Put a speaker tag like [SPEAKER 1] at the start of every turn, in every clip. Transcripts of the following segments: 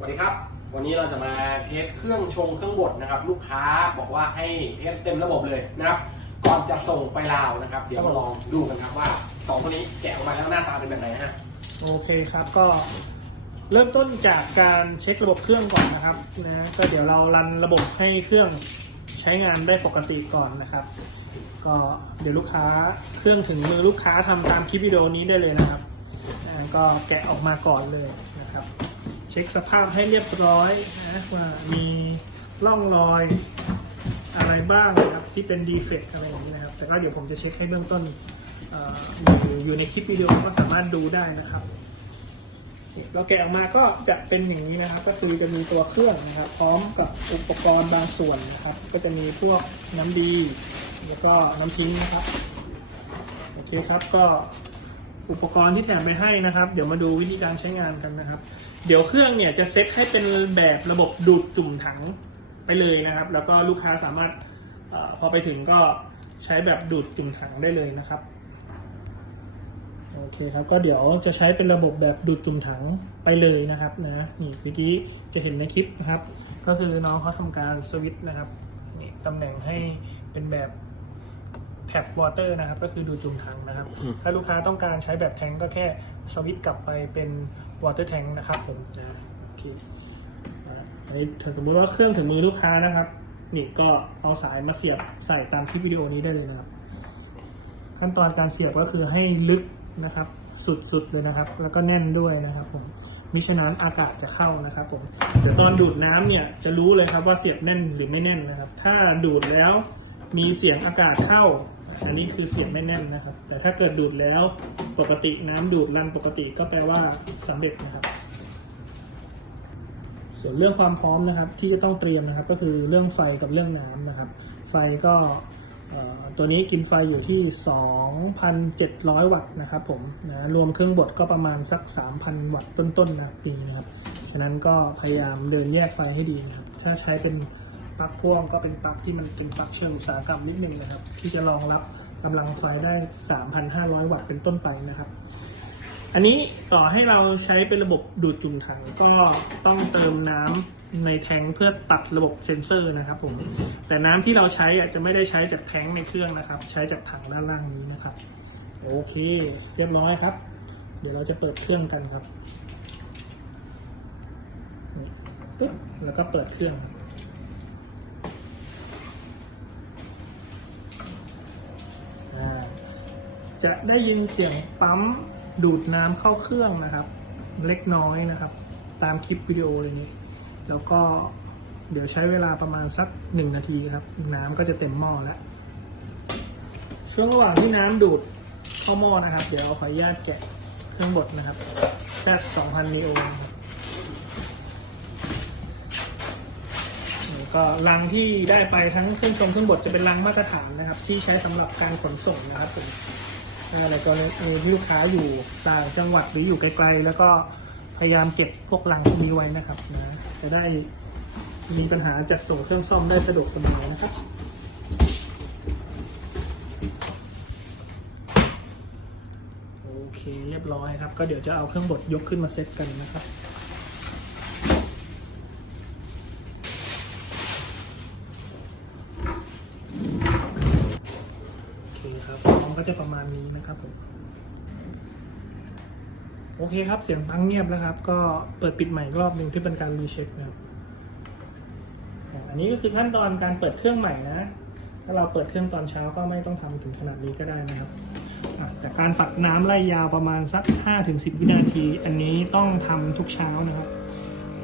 [SPEAKER 1] สวัสดีครับ วันนี้เราจะมาเทสเครื่องชงเครื่องบดนะครับ ลูกค้าบอกว่าให้เทสเต็มระบบเลยนะครับ ก่อนจะส่งไปลาวนะครับ เดี๋ยวมาลองดูกันครับว่าสองตัวนี้แกะออกมาแล้วหน้าตาเป็นแบบไหนฮะ
[SPEAKER 2] โอเคครับก็เริ่มต้นจากการเช็คระบบเครื่องก่อนนะครับนะก็เดี๋ยวเรารันระบบให้เครื่องใช้งานได้ปกติก่อนนะครับ ก็เดี๋ยวลูกค้าเครื่องถึงมือลูกค้าทำตามคลิปวิดีโอนี้ได้เลยนะครับก็แกะออกมาก่อนเลยนะครับ เช็คสภาพให้เรียบร้อยนะว่ามีร่องรอยอะไรบ้างนะครับที่เป็นดีเฟกต์อะไรอย่างนี้นะครับ แต่ก็เดี๋ยวผมจะเช็คให้เบื้องต้นอยู่อยู่ในคลิปวิดีโอก็สามารถดูได้นะครับเราแกะออกมาก็จะเป็นอย่างนี้นะครับ ก็คือจะมีตัวเครื่องนะครับ พร้อมกับอุปกรณ์บางส่วนนะครับ ก็จะมีพวกน้ำดีแล้วก็น้ำทิ้งนะครับโอเคครับก็อุปกรณ์ที่แถมไปให้นะครับ เดี๋ยวมาดูวิธีการใช้งานกันนะครับ เดี๋ยวเครื่องเนี่ยจะเซตให้เป็นแบบระบบดูดจุ่มถังไปเลยนะครับ แล้วก็ลูกค้าสามารถอพอไปถึงก็ใช้แบบดูดจุ่มถังได้เลยนะครับโอเคครับก็เดี๋ยวจะใช้เป็นระบบแบบดูดจุ่มถังไปเลยนะครับนะนี่เมื่อกี้จะเห็นในคลิปนะครับ ก็คือน้องเขาทำการสวิตช์นะครับนี่ตำแหน่งให้เป็นแบบ แท็บวอเตอร์นะครับ ก็คือดูดจุ่มถังนะครับ ถ้าลูกค้าต้องการใช้แบบแทงก์ก็แค่สวิตช์กลับไปเป็นวอเตอร์แทงก์นะครับผมนะโอเคอ่าอันนี้ถ้าสมมติว่าเครื่องถึงมือลูกค้านะครับนี่ก็เอาสายมาเสียบใส่ตามคลิปวิดีโอนี้ได้เลยนะครับ ขั้นตอนการเสียบก็คือให้ลึกนะครับสุดๆเลยนะครับ แล้วก็แน่นด้วยนะครับผมมิฉะนั้นอากาศจะเข้านะครับผมเดี๋ยวตอนดูดน้ำเนี่ยจะรู้เลยครับว่าเสียบแน่นหรือไม่แน่นนะครับ ถ้าดูดแล้ว มีเสียงอากาศเข้า อันนี้คือเสียบไม่แน่นนะครับ แต่ถ้าเกิดดูดแล้วปกติน้ำดูดรันปกติก็แปลว่าสำเร็จนะครับ ส่วนเรื่องความพร้อมนะครับที่จะต้องเตรียมนะครับ ก็คือเรื่องไฟกับเรื่องน้ำนะครับ ไฟก็ตัวนี้กินไฟอยู่ที่ 2,700 วัตต์นะครับผมนะรวมเครื่องบดก็ประมาณสัก 3,000 วัตต์ต้นๆนะปีนะครับ ฉะนั้นก็พยายามเดินแยกไฟให้ดีนะครับ ถ้าใช้เป็น ปลั๊กพ่วงก็เป็นปลั๊กที่มันเป็นปลั๊กเชิงอุตสาหกรรมนิดนึงนะครับ ที่จะรองรับกำลังไฟได้ 3,500 วัตต์เป็นต้นไปนะครับ อันนี้ต่อให้เราใช้เป็นระบบดูดจุ่มถังก็ต้องเติมน้ำในแทงเพื่อตัดระบบเซ็นเซอร์นะครับผมแต่น้ำที่เราใช้อาจจะไม่ได้ใช้จากแทงในเครื่องนะครับ ใช้จากถังด้านล่างนี้นะครับ โอเค เรียบร้อยครับ เดี๋ยวเราจะเปิดเครื่องกันครับปึ๊บแล้วก็เปิดเครื่องครับ จะได้ยินเสียงปั๊มดูดน้ำเข้าเครื่องนะครับ เล็กน้อยนะครับ ตามคลิปวิดีโอเลยนี้แล้วก็เดี๋ยวใช้เวลาประมาณสักหนึ่งนาทีครับ น้ำก็จะเต็มหม้อแล้ว ช่วงระหว่างที่น้ำดูดเข้าหม้อนะครับ เดี๋ยวขออนุญาตแกะเครื่องบดนะครับแค่2,000มิโอนะครับนี่ก็ลังที่ได้ไปทั้งเครื่องชงเครื่องบดจะเป็นลังมาตรฐานนะครับ ที่ใช้สำหรับการขนส่งนะครับผม อะไรกรณีที่ลูกค้าอยู่ต่างจังหวัดหรืออยู่ไกลๆ แล้วก็พยายามเก็บพวกลังพวกนี้ไว้นะครับนะจะได้มีปัญหาจัดส่งเครื่องซ่อมได้สะดวกสบายนะครับโอเคเรียบร้อยครับ ก็เดี๋ยวจะเอาเครื่องบดยกขึ้นมาเซตกันนะครับโอเคครับ ก็จะประมาณนี้นะครับผมโอเคครับ เสียงพังเงียบแล้วครับ ก็เปิดปิดใหม่รอบหนึ่งที่เป็นการรีเช็คนะครับอันนี้ก็คือขั้นตอนการเปิดเครื่องใหม่นะถ้าเราเปิดเครื่องตอนเช้าก็ไม่ต้องทำถึงขนาดนี้ก็ได้นะครับอะแต่การฝัดน้ำไล่ยาวประมาณสัก 5-10 วินาที อันนี้ต้องทำทุกเช้านะครับ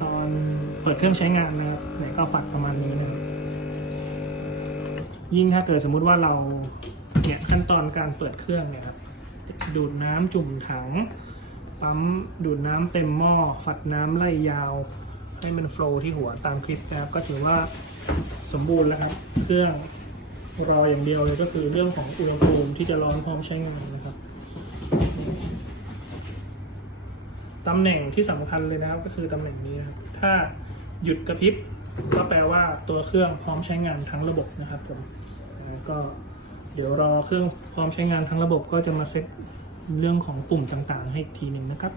[SPEAKER 2] ตอนเปิดเครื่องใช้งานนะครับไหนก็ฝัดประมาณนี้นะครับยิ่งถ้าเกิดสมมุติว่าเรา เนี่ยขั้นตอนการเปิดเครื่องเนี่ยครับดูดน้ำจุ่มถัง ปั๊มดูดน้ำเต็มหม้อฝัดน้ำไล่ยาว ให้มันโฟล์ที่หัวตามคลิปนะครับก็ถือว่าสมบูรณ์แล้วครับ เครื่องรออย่างเดียวเลยก็คือเรื่องของอุณหภูมิที่จะร้อนพร้อมใช้งานนะครับตำแหน่งที่สำคัญเลยนะครับก็คือตำแหน่งนี้นะครับถ้าหยุดกระพริบก็แปลว่าตัวเครื่องพร้อมใช้งานทั้งระบบนะครับผมก็ เดี๋ยวรอเครื่องพร้อมใช้งานทั้งระบบก็จะมาเซตเรื่องของปุ่มต่างๆ ให้อีกทีหนึ่งนะครับ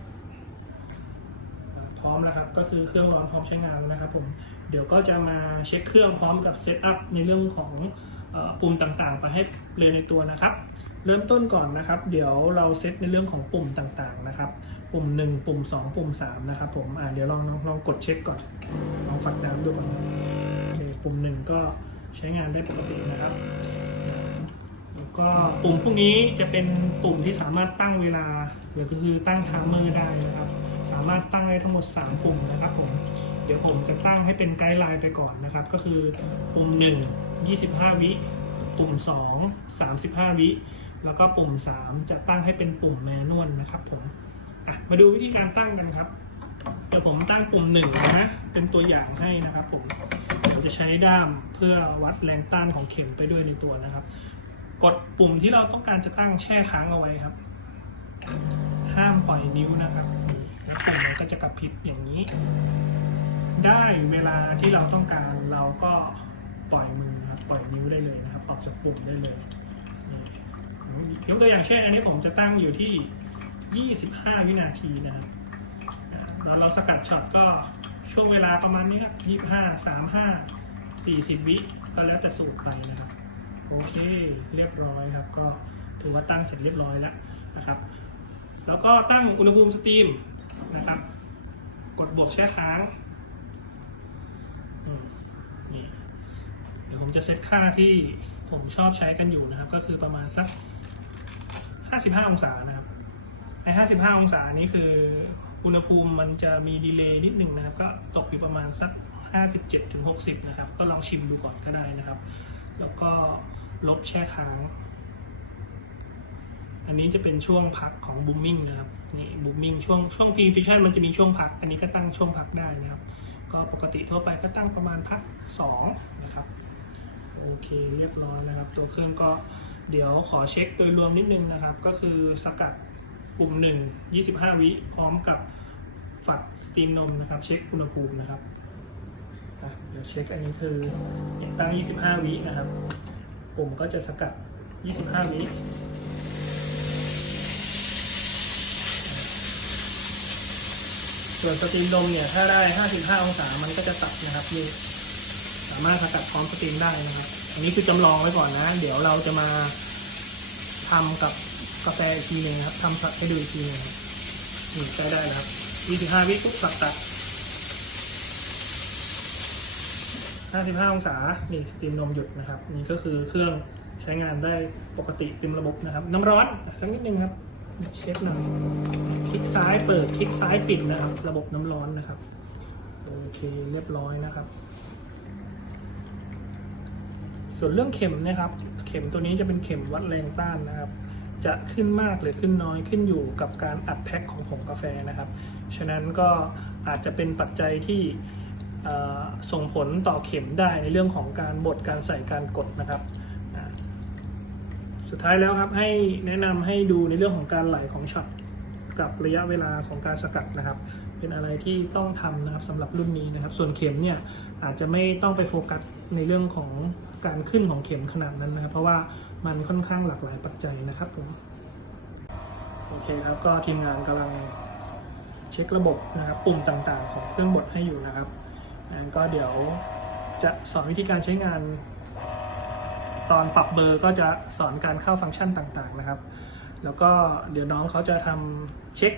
[SPEAKER 2] พร้อมแล้วครับก็คือเครื่องร้อนพร้อมใช้งานแล้วนะครับผมเดี๋ยวก็จะมาเช็คเครื่องพร้อมกับเซตอัพในเรื่องของปุ่มต่างๆ ไปให้เรียนในตัวนะครับ เริ่มต้นก่อนนะครับ เดี๋ยวเราเซตในเรื่องของปุ่มต่างๆนะครับ ปุ่ม 1 ปุ่ม 2 ปุ่ม 3 นะครับผมอ่าเดี๋ยวลองลองลองกดเช็คก่อนลองฝักน้ำดูก่อนโอเคปุ่ม 1 ก็ใช้งานได้ปกตินะครับ ก็ปุ่มพวกนี้จะเป็นปุ่มที่สามารถตั้งเวลา หรือก็คือตั้งไทม์เมอร์ได้นะครับ สามารถตั้งได้ทั้งหมด 3 ปุ่มนะครับผมเดี๋ยวผมจะตั้งให้เป็นไกด์ไลน์ไปก่อนนะครับ ก็คือปุ่ม 1 25 วิ ปุ่ม 2 35 วิ แล้วก็ปุ่ม 3 จะตั้งให้เป็นปุ่มแมนนวลนะครับผมอะมาดูวิธีการตั้งกันครับเดี๋ยวผมตั้งปุ่มหนึ่งนะ เป็นตัวอย่างให้นะครับผมเราจะใช้ด้ามเพื่อวัดแรงต้านของเข็มไปด้วยในตัวนะครับ กดปุ่มที่เราต้องการจะตั้งแช่ค้างเอาไว้ครับ ห้ามปล่อยนิ้วนะครับปุ่มมันก็จะกระพริบอย่างนี้ ได้เวลาที่เราต้องการเราก็ปล่อยมือครับปล่อยนิ้วได้เลยนะครับ ออกจากปุ่มได้เลยยกตัวอย่างเช่น อันนี้ผมจะตั้งอยู่ที่ 25 วินาทีนะครับแล้วเราสกัดช็อตก็ช่วงเวลาประมาณนี้ครับ25 35 40 วิก็แล้วแต่สูตรไปนะครับ โอเคเรียบร้อยครับ ก็ถือว่าตั้งเสร็จเรียบร้อยแล้วนะครับ แล้วก็ตั้งอุณหภูมิสตรีมนะครับ กดบวกแช่ค้างนี่เดี๋ยวผมจะเซตค่าที่ผมชอบใช้กันอยู่นะครับ ก็คือประมาณสัก 55 องศานะครับไอ้55 องศานี้คืออุณหภูมิมันจะมีดีเลย์นิดหนึ่งนะครับ ก็ตกอยู่ประมาณสัก 57ถึง60 นะครับ ก็ลองชิมดูก่อนก็ได้นะครับ แล้วก็ ลบแช่ค้าง อันนี้จะเป็นช่วงพักของบูมมิ่งนะครับ นี่บูมมิ่งช่วงช่วงพีฟิชชันมันจะมีช่วงพัก อันนี้ก็ตั้งช่วงพักได้นะครับ ก็ปกติทั่วไปก็ตั้งประมาณพัก 2 นะครับ โอเคเรียบร้อยนะครับ ตัวเครื่องก็เดี๋ยวขอเช็คโดยรวมนิดนึงนะครับ ก็คือสกัดปุ่ม1 25 วิพร้อมกับฝัดสตรีมนมนะครับ เช็คอุณหภูมินะครับเดี๋ยวเช็คอันนี้คือเนี่ยตั้ง 25 วินะครับ ปุ่มก็จะสกัด 25 วิส่วนสตรีมลมเนี่ย ถ้าได้ 55 องศา มันก็จะตัดนะครับนี่สามารถสกัดพร้อมสตรีมได้นะครับ อันนี้คือจำลองไว้ก่อนนะ เดี๋ยวเราจะมาทำกับกาแฟอีกทีหนึ่งครับทำให้ดูอีกทีหนึงนี่ใช้ได้นะครับ 25 วิปุ๊บตัดตัด 55 องศา นี่สตรีมนมหยุดนะครับ นี่ก็คือเครื่องใช้งานได้ปกติเต็มระบบนะครับ น้ำร้อนสักนิดนึงครับ เช็คหน่อย คลิกซ้ายเปิด คลิกซ้ายปิดนะครับ ระบบน้ำร้อนนะครับ โอเค เรียบร้อยนะครับ ส่วนเรื่องเข็มนะครับ เข็มตัวนี้จะเป็นเข็มวัดแรงต้านนะครับ จะขึ้นมากหรือขึ้นน้อยขึ้นอยู่กับการอัดแพ็คของผงกาแฟนะครับ ฉะนั้นก็อาจจะเป็นปัจจัยที่ ส่งผลต่อเข็มได้ในเรื่องของการบดการใส่การกดนะครับ สุดท้ายแล้วครับให้แนะนำให้ดูในเรื่องของการไหลของช็อตกับระยะเวลาของการสกัดนะครับ เป็นอะไรที่ต้องทำนะครับสำหรับรุ่นนี้นะครับ ส่วนเข็มเนี่ยอาจจะไม่ต้องไปโฟกัสในเรื่องของการขึ้นของเข็มขนาดนั้นนะครับ เพราะว่ามันค่อนข้างหลากหลายปัจจัยนะครับผมโอเคครับก็ทีมงานกำลังเช็คระบบนะครับ ปุ่มต่างๆ ของเครื่องบดให้อยู่นะครับ งั้นก็เดี๋ยวจะสอนวิธีการใช้งาน ตอนปรับเบอร์ก็จะสอนการเข้าฟังก์ชันต่างๆนะครับ แล้วก็เดี๋ยวน้องเขาจะทำเช็ค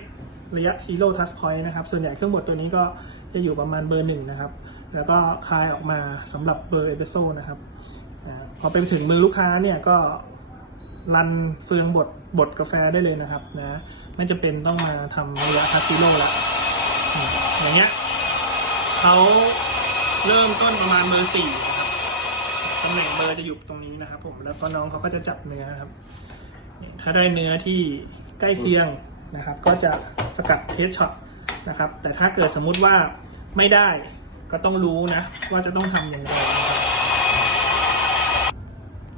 [SPEAKER 2] ระยะ zero touch point นะครับ ส่วนใหญ่เครื่องบดตัวนี้ก็จะอยู่ประมาณเบอร์หนึ่งนะครับ แล้วก็คลายออกมาสำหรับเบอร์เอสเปรสโซ่นะครับพอไปถึงมือลูกค้าเนี่ยก็รันเฟืองบดบดกาแฟได้เลยนะครับนะไม่จะเป็นต้องมาทำระยะทัชซิโร่ละอย่างเงี้ย เขาเริ่มต้นประมาณเบอร์สี่นะครับตำแหน่งเบอร์จะอยู่ตรงนี้นะครับ ผมแล้วก็น้องเขาก็จะจับเนื้อนะครับถ้าได้เนื้อที่ใกล้เคียงนะครับ ก็จะสกัดเทสช็อตนะครับ แต่ถ้าเกิดสมมุติว่าไม่ได้ก็ต้องรู้นะ ว่าจะต้องทำอย่างไรนะครับ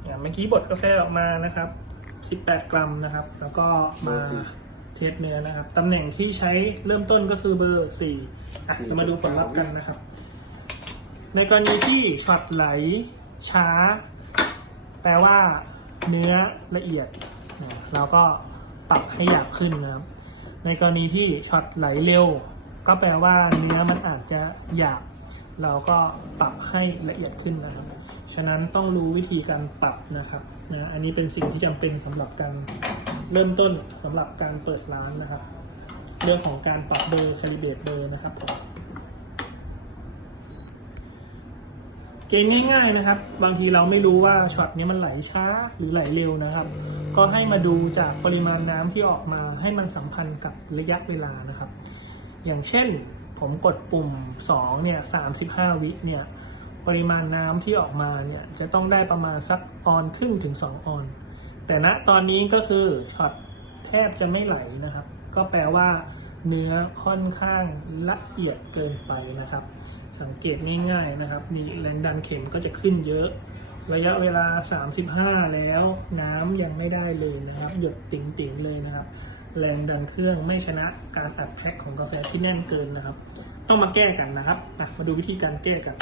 [SPEAKER 2] อย่างเมื่อกี้บดกาแฟออกมานะครับ 18 กรัมนะครับ แล้วก็มา
[SPEAKER 1] เบอร์สี่
[SPEAKER 2] เทสเนื้อนะครับ ตำแหน่งที่ใช้เริ่มต้นก็คือเบอร์4อะ
[SPEAKER 1] สี่
[SPEAKER 2] เรามาดูผลลัพธ์กันนะครับ ในกรณีที่ช็อตไหลช้า แปลว่าเนื้อละเอียดนะเราก็ปรับให้หยาบขึ้นนะครับ ในกรณีที่ช็อตไหลเร็ว ก็แปลว่าเนื้อมันอาจจะหยาบ เราก็ปรับให้ละเอียดขึ้นนะครับ ฉะนั้นต้องรู้วิธีการปรับนะครับนะอันนี้เป็นสิ่งที่จำเป็นสำหรับการ เริ่มต้นสำหรับการเปิดร้านนะครับ เรื่องของการปรับเบอร์คาลิเบตเบอร์นะครับเกณฑ์ง่าย ๆนะครับ บางทีเราไม่รู้ว่าช็อตนี้มันไหลช้าหรือไหลเร็วนะครับ ก็ให้มาดูจากปริมาณน้ำที่ออกมาให้มันสัมพันธ์กับระยะเวลานะครับ อย่างเช่นผมกดปุ่ม2เนี่ย35 วิเนี่ยปริมาณน้ำที่ออกมาเนี่ยจะต้องได้ประมาณสักออนครึ่งถึง 2 ออน แต่ณตอนนี้ก็คือช็อตแทบจะไม่ไหลนะครับ ก็แปลว่าเนื้อค่อนข้างละเอียดเกินไปนะครับ สังเกตง่ายๆนะครับนี่แรงดันเข็มก็จะขึ้นเยอะ ระยะเวลา 35 แล้วน้ำยังไม่ได้เลยนะครับ หยดติ๋งๆเลยนะครับ แรงดันเครื่องไม่ชนะการอัดแพ็คของกาแฟที่แน่นเกินนะครับ ต้องมาแก้กันนะครับมาดูวิธีการแก้กัน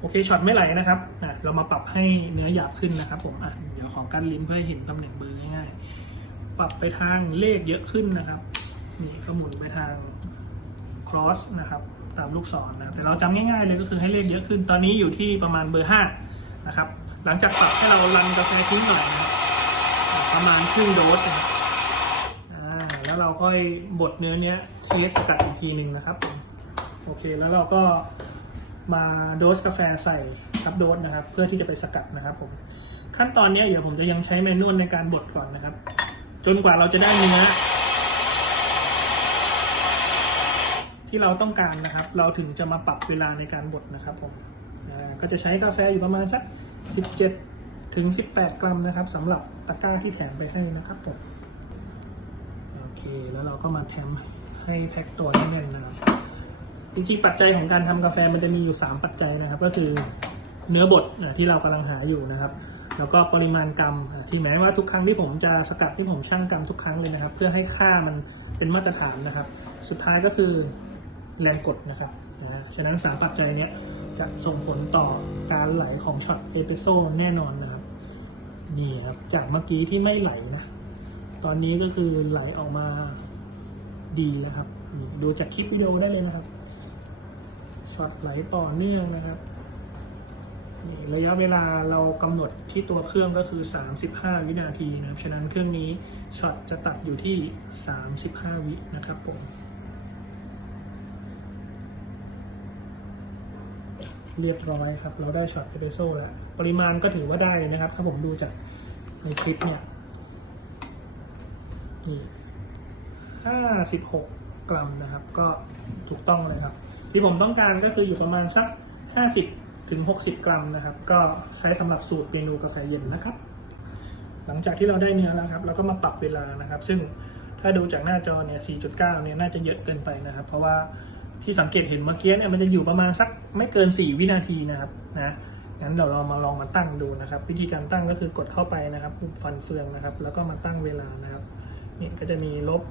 [SPEAKER 2] โอเคช็อตไม่ไหลนะครับเรามาปรับให้เนื้อหยาบขึ้นนะครับผมเดี๋ยวของการลิ้นเพื่อเห็นตำแหน่งเบอร์ง่ายๆ ปรับไปทางเลขเยอะขึ้นนะครับนี่ก็หมุนไปทาง cross นะครับตามลูกศรนะแต่เราจำง่ายๆเลยก็คือให้เลขเยอะขึ้น ตอนนี้อยู่ที่ประมาณเบอร์ห้านะครับ หลังจากปรับให้เรารันกาแฟทิ้งหน่อยนะประมาณครึ่งโดสนะแล้วเราก็บดเนื้อเนี้ยเทสกัดอีกทีหนึ่งนะครับ โอเคแล้วเราก็ มาโดสกาแฟใส่ทับโดสนะครับ เพื่อที่จะไปสกัดนะครับผมขั้นตอนนี้เดี๋ยวผมจะยังใช้แมนวลในการบดก่อนนะครับ จนกว่าเราจะได้เนื้อที่เราต้องการนะครับ เราถึงจะมาปรับเวลาในการบดนะครับผมก็จะใช้กาแฟอยู่ประมาณสัก 17 ถึง 18 กรัมนะครับสำหรับตะกร้าที่แถมไปให้นะครับผมโอเค แล้วเราก็มาแถมให้แพ็คตัวแน่นนะครับ จริงๆปัจจัยของการทำกาแฟมันจะมีอยู่ 3 ปัจจัยนะครับ ก็คือเนื้อบดอะที่เรากำลังหาอยู่นะครับ แล้วก็ปริมาณกรัมที่หมายว่าทุกครั้งที่ผมจะสกัดที่ผมชั่งกรัมทุกครั้งเลยนะครับ เพื่อให้ค่ามันเป็นมาตรฐานนะครับ สุดท้ายก็คือแรงกดนะครับนะฉะนั้น 3 ปัจจัยเนี้ยจะส่งผลต่อการไหลของช็อตเอสเปรสโซ่แน่นอนนะครับนี่ครับจากเมื่อกี้ที่ไม่ไหลนะ ตอนนี้ก็คือไหลออกมาดีแล้วครับ ดูจากคลิปวิดีโอได้เลยนะครับ ช็อตไหลต่อเนื่องนะครับนี่ระยะเวลาเรากำหนดที่ตัวเครื่องก็คือ 35 วินาทีนะครับ ฉะนั้นเครื่องนี้ช็อตจะตัดอยู่ที่ 35 วินะครับผมเรียบร้อยครับ เราได้ช็อตเอเปโซ่แล้ว ปริมาณก็ถือว่าได้นะครับ ถ้าผมดูจากในคลิปเนี่ย นี่ห้าสิบหกกรัมนะครับ ก็ถูกต้องเลยครับ ที่ผมต้องการก็คืออยู่ประมาณสักห้าสิบถึงหกสิบกรัมนะครับ ก็ใช้สำหรับสูตรเมนูกาแฟเย็นนะครับ หลังจากที่เราได้เนื้อแล้วครับเราก็มาปรับเวลานะครับ ซึ่งถ้าดูจากหน้าจอเนี่ย 4.9 เนี่ยน่าจะเยอะเกินไปนะครับ เพราะว่าที่สังเกตเห็นเมื่อกี้เนี่ยมันจะอยู่ประมาณสักไม่เกิน 4 วินาทีนะครับนะงั้นเดี๋ยวเรามาลองมาตั้งดูนะครับ วิธีการตั้งก็คือกดเข้าไปนะครับปุ่มฟันเฟืองนะครับ แล้วก็มาตั้งเวลานะครับนี่ก็จะมีลบ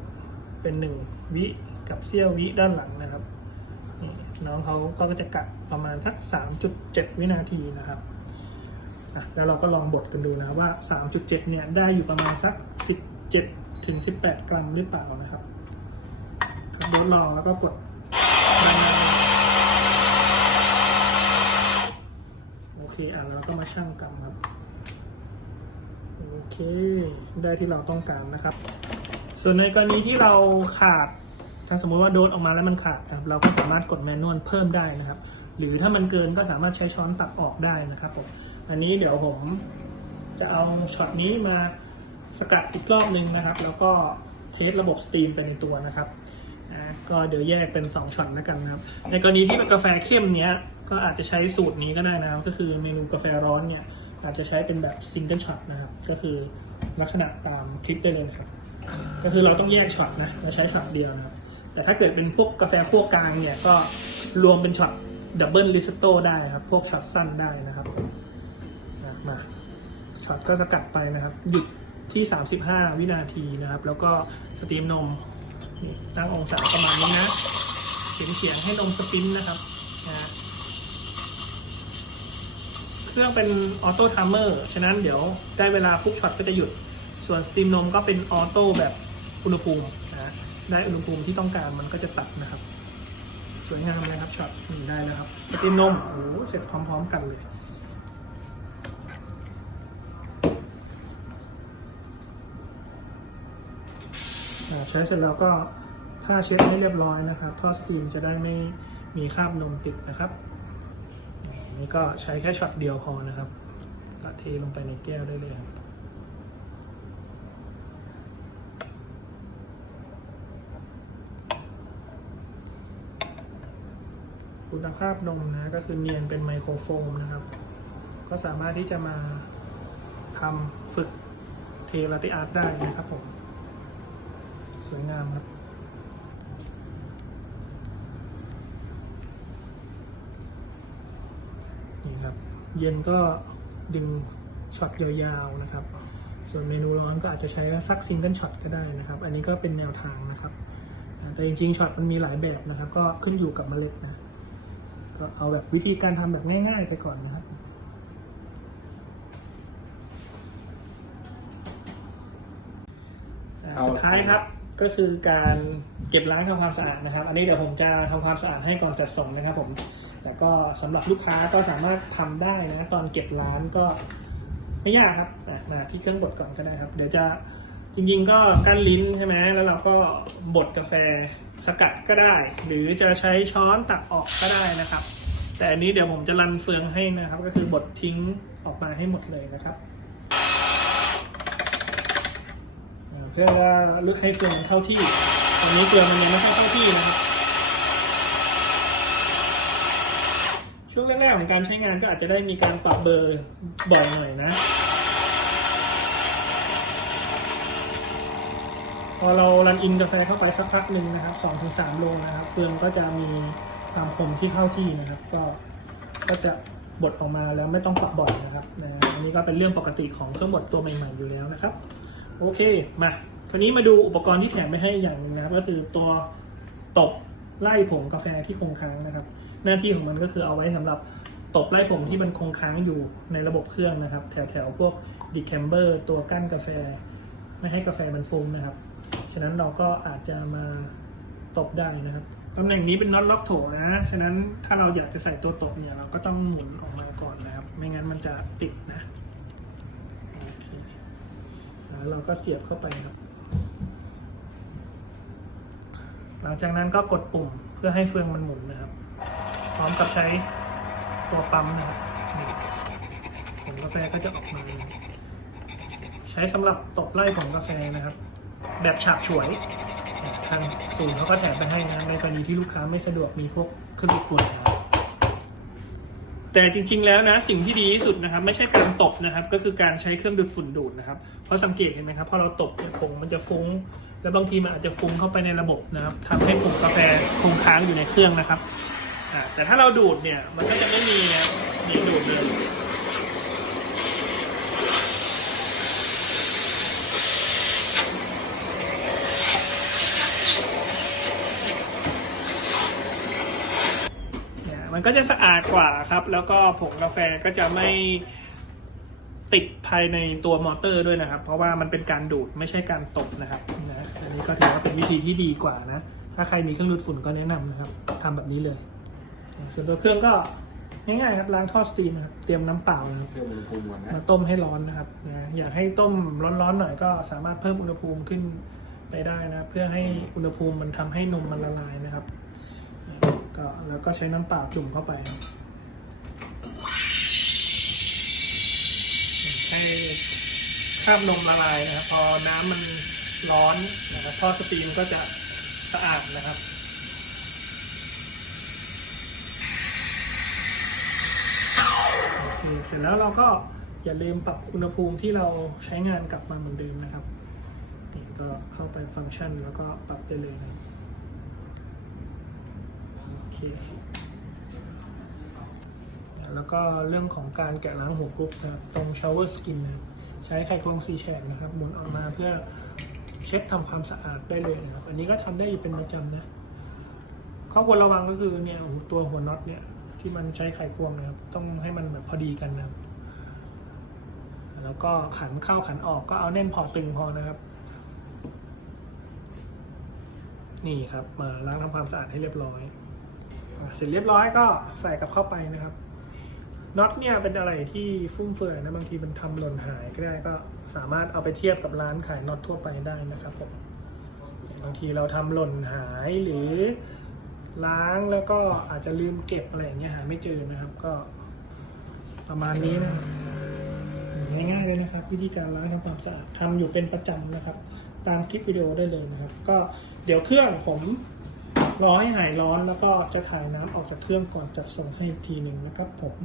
[SPEAKER 2] เป็น 1 วิกับเสี้ยววิด้านหลังนะครับ น้องเขาก็จะกะประมาณสัก 3.7 วินาทีนะครับแล้วเราก็ลองบดกันดูนะว่า 3.7 เนี่ยได้อยู่ประมาณสัก 17 ถึง 18 กรัมหรือเปล่านะครับครับดลองแล้วก็กดโอเคอะแล้วก็มาชั่งกรัมครับโอเค ได้ที่เราต้องการนะครับ ส่วนในกรณีที่เราขาด ถ้าสมมุติว่าโดนออกมาแล้วมันขาดนะครับเราก็สามารถกดแมนนวลเพิ่มได้นะครับ หรือถ้ามันเกินก็สามารถใช้ช้อนตักออกได้นะครับผมอันนี้เดี๋ยวผมจะเอาช็อตนี้มาสกัดอีกรอบหนึ่งนะครับ แล้วก็เทสระบบสตรีมไปในตัวนะครับอ่าก็เดี๋ยวแยกเป็น 2ช็อตแล้วกันนะครับ ในกรณีที่เป็นกาแฟเข้มเนี้ยก็อาจจะใช้สูตรนี้ก็ได้นะครับ ก็คือเมนูกาแฟร้อนเนี่ยอาจจะใช้เป็นแบบซิงเกิลช็อตนะครับ ก็คือลักษณะตามคลิปได้เลยนะครับ ก็คือเราต้องแยกช็อตนะเราใช้ช็อตเดียวนะครับ แต่ถ้าเกิดเป็นพวกกาแฟคั่วกลางเนี่ยก็รวมเป็นช็อตดับเบิลลิสโต้ได้ครับ พวกช็อตสั้นได้นะครับมาช็อตก็สกัดไปนะครับ หยุดที่ 35 วินาทีนะครับ แล้วก็สตรีมนมนี่ตั้งองศาประมาณนี้นะเฉียงเฉียงให้นมสปินนะครับนะเครื่องเป็นออโต้ไทม์เมอร์ฉะนั้นเดี๋ยวได้เวลาปุ๊บช็อตก็จะหยุด ส่วนสตรีมนมก็เป็นออโต้แบบอุณหภูมิ ได้อุณหภูมิที่ต้องการมันก็จะตัดนะครับ สวยงามเลยครับช็อตนี่ได้แล้วครับสติมนมโอ้โหเสร็จพร้อม ๆ กันเลยใช้เสร็จแล้วก็ถ้าเช็ดให้เรียบร้อยนะครับ ท่อสตรีมจะได้ไม่มีคราบนมติดนะครับนนี่ก็ใช้แค่ช็อตเดียวพอนะครับก็เทลงไปในแก้วได้เลยครับ คุณภาพนมนะก็คือเนียนเป็นไมโครโฟมนะครับ ก็สามารถที่จะมาทำฝึกเทลาติอาร์ตได้นะครับผม สวยงามครับนี่ครับ เย็นก็ดึงช็อตยาวๆนะครับ ส่วนเมนูร้อนก็อาจจะใช้สักซิงเกิลช็อตก็ได้นะครับ อันนี้ก็เป็นแนวทางนะครับอ่าแต่จริงๆช็อตมันมีหลายแบบนะครับ ก็ขึ้นอยู่กับเมล็ดนะ ก็เอาแบบวิธีการทำแบบง่ายๆไปก่อนนะครับอ่า
[SPEAKER 1] เอา
[SPEAKER 2] สุดท้ายครับก็คือการเก็บล้างทำความสะอาดนะครับ อันนี้เดี๋ยวผมจะทำความสะอาดให้ก่อนจัดส่งนะครับผมแต่ก็สำหรับลูกค้าก็สามารถทำได้นะตอนเก็บร้านก็ไม่ยากครับอะมาที่เครื่องบดก่อนก็ได้ครับ เดี๋ยวจะจริงๆก็กั้นลิ้นใช่ไหมแล้วเราก็บดกาแฟ สกัดก็ได้ หรือจะใช้ช้อนตักออกก็ได้นะครับ แต่อันนี้เดี๋ยวผมจะรันเฟืองให้นะครับ ก็คือบดทิ้งออกมาให้หมดเลยนะครับเพื่อเลือกให้เฟืองเข้าที่ ตอนนี้เฟืองมันยังไม่เข้าที่นะครับช่วงแรกๆของการใช้งานก็อาจจะได้มีการปรับเบอร์บ่อยหน่อยนะ พอเรารันอินกาแฟเข้าไปสักพักหนึ่งนะครับ2-3ถึงโลนะครับ เฟืองก็จะมีความคมที่เข้าที่นะครับ ก็ก็จะบดออกมาแล้วไม่ต้องปรับบ่อยนะครับนะอันนี้ก็เป็นเรื่องปกติของเครื่องบดตัวใหม่ๆอยู่แล้วนะครับ โอเคมาคราวนี้มาดูอุปกรณ์ที่แถมไปให้อย่างนึงนะครับ ก็คือตัวตบไล่ผงกาแฟที่คงค้างนะครับ หน้าที่ของมันก็คือเอาไว้สำหรับตบไล่ผงที่มันคงค้างอยู่ในระบบเครื่องนะครับ แถวๆพวกดีแคมเบอร์ตัวกั้นกาแฟ ไม่ให้กาแฟมันฟุ้งนะครับ ฉะนั้นเราก็อาจจะมาตบได้นะครับตำแหน่งนี้เป็นน็อตล็อกโถนะ ฉะนั้นถ้าเราอยากจะใส่ตัวตบเนี่ยเราก็ต้องหมุนออกมาก่อนนะครับ ไม่งั้นมันจะติดนะโอเคแล้วเราก็เสียบเข้าไปครับ หลังจากนั้นก็กดปุ่มเพื่อให้เฟืองมันหมุนนะครับ พร้อมกับใช้ตัวปั๊มนะครับนี่ผงกาแฟก็จะออกมา ใช้สำหรับตบไล่ผงกาแฟนะครับ แบบฉาบฉวยทางศูนย์เขาก็แถมไปให้นะในกรณีที่ลูกค้าไม่สะดวกมีพวกเครื่องดูดฝุ่นนะแต่จริง ๆ แล้วนะสิ่งที่ดีที่สุดนะครับ ไม่ใช่การตบนะครับ ก็คือการใช้เครื่องดูดฝุ่นดูดนะครับเพราะสังเกตเห็นไหมครับพอเราตบเนี่ยผงมันจะฟุ้ง แล้วบางทีมันอาจจะฟุ้งเข้าไปในระบบนะครับทำให้ผงกาแฟคงค้างอยู่ในเครื่องนะครับแต่ถ้าเราดูดเนี่ยมันก็จะไม่มีนะนี่ดูดเลย มันก็จะสะอาดกว่าครับ แล้วก็ผงกาแฟก็จะไม่ติดภายในตัวมอเตอร์ด้วยนะครับ เพราะว่ามันเป็นการดูดไม่ใช่การตบนะครับนะอันนี้ก็ถือว่าเป็นวิธีที่ดีกว่านะ ถ้าใครมีเครื่องดูดฝุ่นก็แนะนำนะครับทำแบบนี้เลย ส่วนตัวเครื่องก็ง่ายๆครับล้างท่อสตรีมนะครับเตรียมน้ำเปล่านะครับ
[SPEAKER 1] เพิ่มอุณหภูมิก่อนนะ
[SPEAKER 2] มาต้มให้ร้อนนะครับนะอยากให้ต้มร้อนๆหน่อยก็สามารถเพิ่มอุณหภูมิขึ้นไปได้นะ เพื่อให้อุณหภูมิมันทำให้นมมันละลายนะครับ ก็แล้วก็ใช้น้ำเปล่าจุ่มเข้าไปให้คราบนมละลายนะครับ พอน้ำมันร้อนนะครับท่อสตรีมก็จะสะอาดนะครับโอเคเสร็จแล้วเราก็อย่าลืมปรับอุณหภูมิที่เราใช้งานกลับมาเหมือนเดิมนะครับนี่ก็เข้าไปฟังก์ชันแล้วก็ปรับได้เลยนะ เคแล้วก็เรื่องของการแกะล้างหัวกรุ๊ปนะครับตรง shower skin นะครับใช้ไขควงสีแฉกนะครับหมุนออกมาเพื่อเช็ดทำความสะอาดได้เลยนะครับ อันนี้ก็ทำได้อยู่เป็นประจำนะข้อควรระวังก็คือเนี่ยโอ้โหตัวหัวน็อตเนี่ยที่มันใช้ไขควงนะครับ ต้องให้มันแบบพอดีกันนะครับ แล้วก็ขันเข้าขันออกก็เอาแน่นพอตึงพอนะครับ นี่ครับมาล้างทำความสะอาดให้เรียบร้อย เสร็จเรียบร้อยก็ใส่กับเข้าไปนะครับน็อตเนี่ยเป็นอะไรที่ฟุ่มเฟือยนะบางทีมันทำหล่นหายก็ได้ก็สามารถเอาไปเทียบกับร้านขายน็อตทั่วไปได้นะครับผมบางทีเราทำหล่นหายหรือล้างแล้วก็อาจจะลืมเก็บอะไรอย่างเงี้ยหาไม่เจอนะครับก็ ประมาณนี้นะง่ายๆเลยนะครับ วิธีการล้างทำความสะอาดทำอยู่เป็นประจำนะครับ ตามคลิปวิดีโอได้เลยนะครับ ก็เดี๋ยวเครื่องผม รอให้หายร้อนแล้วก็จะถ่ายน้ำออกจากเครื่องก่อนจัดส่งให้อีกทีหนึ่งนะครับผม